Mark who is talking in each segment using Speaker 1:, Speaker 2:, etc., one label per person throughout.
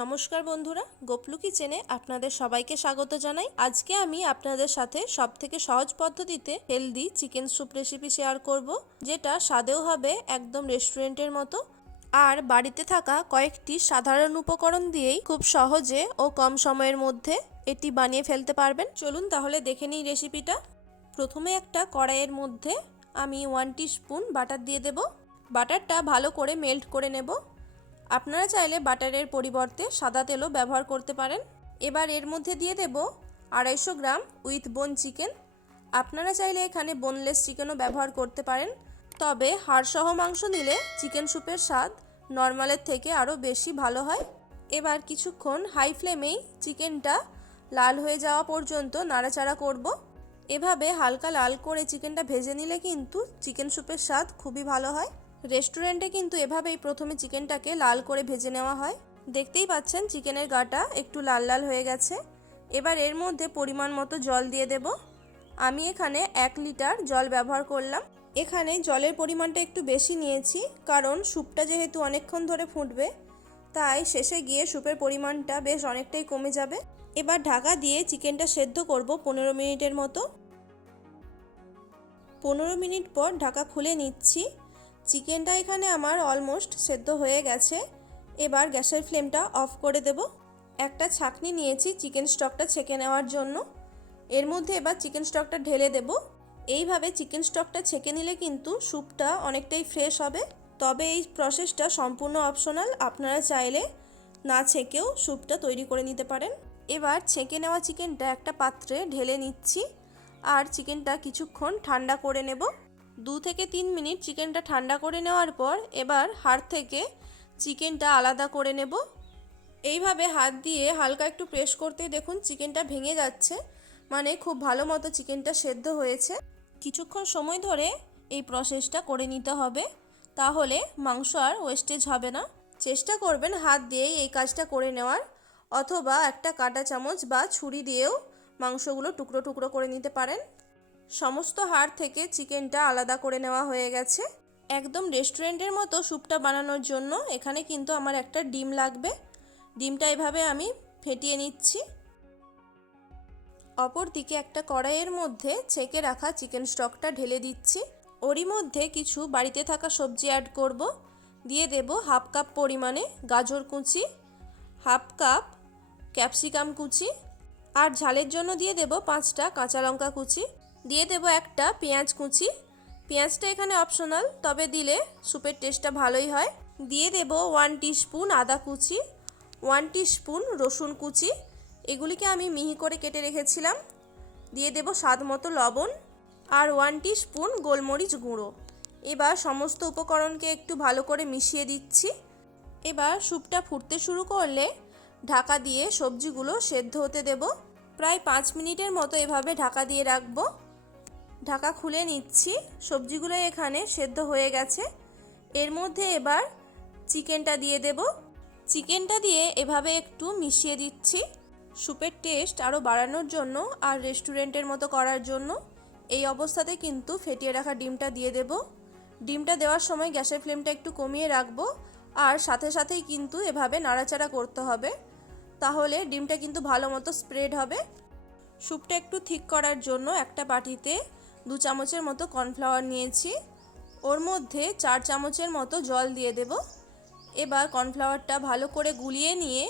Speaker 1: নমস্কার বন্ধুরা, গোপলু কিচেনে আপনাদের সবাইকে স্বাগত জানাই। আজকে আমি আপনাদের সাথে সব থেকে সহজ পদ্ধতিতে healthy chicken soup recipe share করব, যেটা স্বাদেও হবে একদম রেস্টুরেন্টের মতো। আর বাড়িতে থাকা কয়েকটি সাধারণ উপকরণ দিয়েই খুব সহজে ও কম সময়ের মধ্যে এটি বানিয়ে ফেলতে পারবেন। চলুন তাহলে দেখে নিই রেসিপিটা। প্রথমে একটা কড়াইয়ের মধ্যে আমি ওয়ান টি স্পুন বাটার দিয়ে দেব। বাটারটা ভালো করে মেল্ট করে নেব। আপনারা চাইলে বাটারের পরিবর্তে সাদা তেলও ব্যবহার করতে পারেন। এবার এর মধ্যে দিয়ে দেব আড়াইশো গ্রাম উইথ বোন চিকেন। আপনারা চাইলে এখানে বোনলেস চিকেনও ব্যবহার করতে পারেন। তবে হাড়সহ মাংস নিলে চিকেন স্যুপের স্বাদ নর্মালের থেকে আরও বেশি ভালো হয়। এবার কিছুক্ষণ হাই ফ্লেমেই চিকেনটা লাল হয়ে যাওয়া পর্যন্ত নাড়াচাড়া করব। এভাবে হালকা লাল করে চিকেনটা ভেজে নিলে কিন্তু চিকেন স্যুপের স্বাদ খুবই ভালো হয়। রেস্টুরেন্টে কিন্তু এভাবেই প্রথমে চিকেনটাকে লাল করে ভেজে নেওয়া হয়। দেখতেই পাচ্ছেন চিকেনের গাটা একটু লাল লাল হয়ে গেছে। এবার এর মধ্যে পরিমাণ মতো জল দিয়ে দেব। আমি এখানে এক লিটার জল ব্যবহার করলাম। এখানে জলের পরিমাণটা একটু বেশি নিয়েছি, কারণ স্যুপটা যেহেতু অনেকক্ষণ ধরে ফুটবে, তাই শেষে গিয়ে স্যুপের পরিমাণটা বেশ অনেকটাই কমে যাবে। এবার ঢাকা দিয়ে চিকেনটা সেদ্ধ করব পনেরো মিনিটের মতো। পনেরো মিনিট পর ঢাকা খুলে নিচ্ছি। চিকেনটা এখানে আমার অলমোস্ট সেদ্ধ হয়ে গেছে। এবার গ্যাসের ফ্লেমটা অফ করে দেব। একটা ছাকনি নিয়েছি চিকেন স্টকটা ছেঁকে নেওয়ার জন্য। এর মধ্যে এবার চিকেন স্টকটা ঢেলে দেব। এইভাবে চিকেন স্টকটা ছেঁকে নিলে কিন্তু স্যুপটা অনেকটাই ফ্রেশ হবে। তবে এই প্রসেসটা সম্পূর্ণ অপশনাল আপনারা চাইলে না ছেঁকেও স্যুপটা তৈরি করে নিতে পারেন। এবার ছেঁকে নেওয়া চিকেনটা একটা পাত্রে ঢেলে নিচ্ছি। আর চিকেনটা কিছুক্ষণ ঠান্ডা করে নেব। দু থেকে তিন মিনিট চিকেনটা ঠান্ডা করে নেওয়ার পর এবার হাড় থেকে চিকেনটা আলাদা করে নেব। এইভাবে হাত দিয়ে হালকা একটু প্রেস করতে দেখুন চিকেনটা ভেঙে যাচ্ছে। মানে খুব ভালো মতো চিকেনটা সেদ্ধ হয়েছে। কিছুক্ষণ সময় ধরে এই প্রসেসটা করে নিতে হবে। তাহলে মাংস আর ওয়েস্টেজ হবে না। চেষ্টা করবেন হাত দিয়েই এই কাজটা করে নেওয়ার। অথবা একটা কাটা চামচ বা ছুরি দিয়েও মাংসগুলো টুকরো টুকরো করে নিতে পারেন। সমস্ত হাড় থেকে চিকেনটা আলাদা করে নেওয়া হয়ে গেছে। একদম রেস্টুরেন্টের মতো স্যুপটা বানানোর জন্য এখানে কিন্তু আমার একটা ডিম লাগবে। ডিমটা এভাবে আমি ফেটিয়ে নিচ্ছি। অপর দিকে একটা কড়াইয়ের মধ্যে ছেঁকে রাখা চিকেন স্টকটা ঢেলে দিচ্ছি। ওরই মধ্যে কিছু বাড়িতে থাকা সবজি অ্যাড করব। দিয়ে দেব হাফ কাপ পরিমাণে গাজর কুচি, হাফ কাপ ক্যাপসিকাম কুচি, আর ঝালের জন্য দিয়ে দেব পাঁচটা কাঁচা লঙ্কা কুচি। দিয়ে দেব একটা পেঁয়াজ কুচি। পেঁয়াজটা এখানে অপশনাল তবে দিলে স্যুপের টেস্টটা ভালোই হয়। দিয়ে দেব ওয়ান স্পুন আদা কুচি ওয়ান স্পুন রসুন কুচি। এগুলিকে আমি মিহি করে কেটে রেখেছিলাম। দিয়ে দেব স্বাদ মতো লবণ আর ওয়ান স্পুন গোলমরিচ গুঁড়ো। এবার সমস্ত উপকরণকে একটু ভালো করে মিশিয়ে দিচ্ছি। এবার স্যুপটা ফুটতে শুরু করলে ঢাকা দিয়ে সবজিগুলো সেদ্ধ হতে দেব। প্রায় পাঁচ মিনিটের মতো এভাবে ঢাকা দিয়ে রাখব। ঢাকা খুলে নিচ্ছি। সবজিগুলো এখানে সেদ্ধ হয়ে গেছে। এর মধ্যে এবার চিকেনটা দিয়ে দেব। চিকেনটা দিয়ে এভাবে একটু মিশিয়ে দিচ্ছি। স্যুপের টেস্ট আরও বাড়ানোর জন্য আর রেস্টুরেন্টের মতো করার জন্য এই অবস্থাতে কিন্তু ফেটিয়ে রাখা ডিমটা দিয়ে দেব। ডিমটা দেওয়ার সময় গ্যাসের ফ্লেমটা একটু কমিয়ে রাখব আর সাথে সাথেই কিন্তু এভাবে নাড়াচাড়া করতে হবে। তাহলে ডিমটা কিন্তু ভালো মতো স্প্রেড হবে। স্যুপটা একটু ঠিক করার জন্য একটা বাটিতে দু চামচের মতো কর্নফ্লাওয়ার নিয়েছি। ওর মধ্যে চার চামচের মতো জল দিয়ে দেব। এবার কর্নফ্লাওয়ারটা ভালো করে গুলিয়ে নিয়ে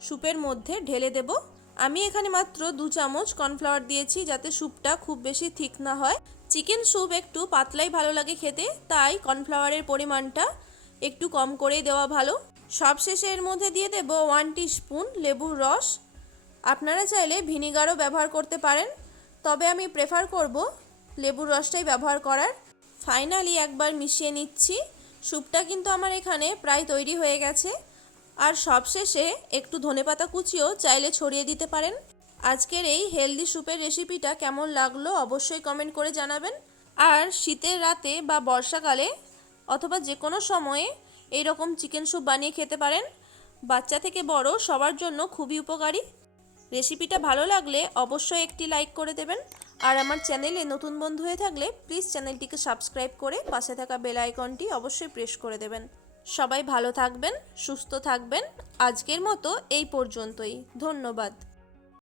Speaker 1: স্যুপের মধ্যে ঢেলে দেব। আমি এখানে মাত্র দু চামচ কর্নফ্লাওয়ার দিয়েছি যাতে স্যুপটা খুব বেশি ঠিক না হয়। চিকেন স্যুপ একটু পাতলাই ভালো লাগে খেতে, তাই কর্নফ্লাওয়ারের পরিমাণটা একটু কম করেই দেওয়া ভালো। সবশেষে এর মধ্যে দিয়ে দেব ওয়ান স্পুন লেবুর রস। আপনারা চাইলে ভিনিগারও ব্যবহার করতে পারেন। তবে আমি প্রেফার করব লেবুর রসটাই ব্যবহার করার। ফাইনালি একবার মিশিয়ে নিচ্ছি। স্যুপটা কিন্তু আমার এখানে প্রায় তৈরি হয়ে গেছে। আর সবশেষে একটু ধনেপাতা কুচিও চাইলে ছড়িয়ে দিতে পারেন। আজকের এই হেলদি স্যুপের রেসিপিটা কেমন লাগল অবশ্যই কমেন্ট করে জানাবেন। আর শীতের রাতে বা বর্ষাকালে অথবা যে কোনো সময়ে এই রকম চিকেন স্যুপ বানিয়ে খেতে পারেন। বাচ্চা থেকে বড় সবার জন্য খুবই উপকারী। রেসিপিটা ভালো লাগলে অবশ্যই একটি লাইক করে দেবেন। আর আমার চ্যানেলে নতুন বন্ধু হয়ে থাকলে প্লিজ চ্যানেলটিকে সাবস্ক্রাইব করে পাশে থাকা বেল আইকনটি অবশ্যই প্রেস করে দেবেন। সবাই ভালো থাকবেন, সুস্থ থাকবেন। আজকের মতো এই পর্যন্তই। ধন্যবাদ।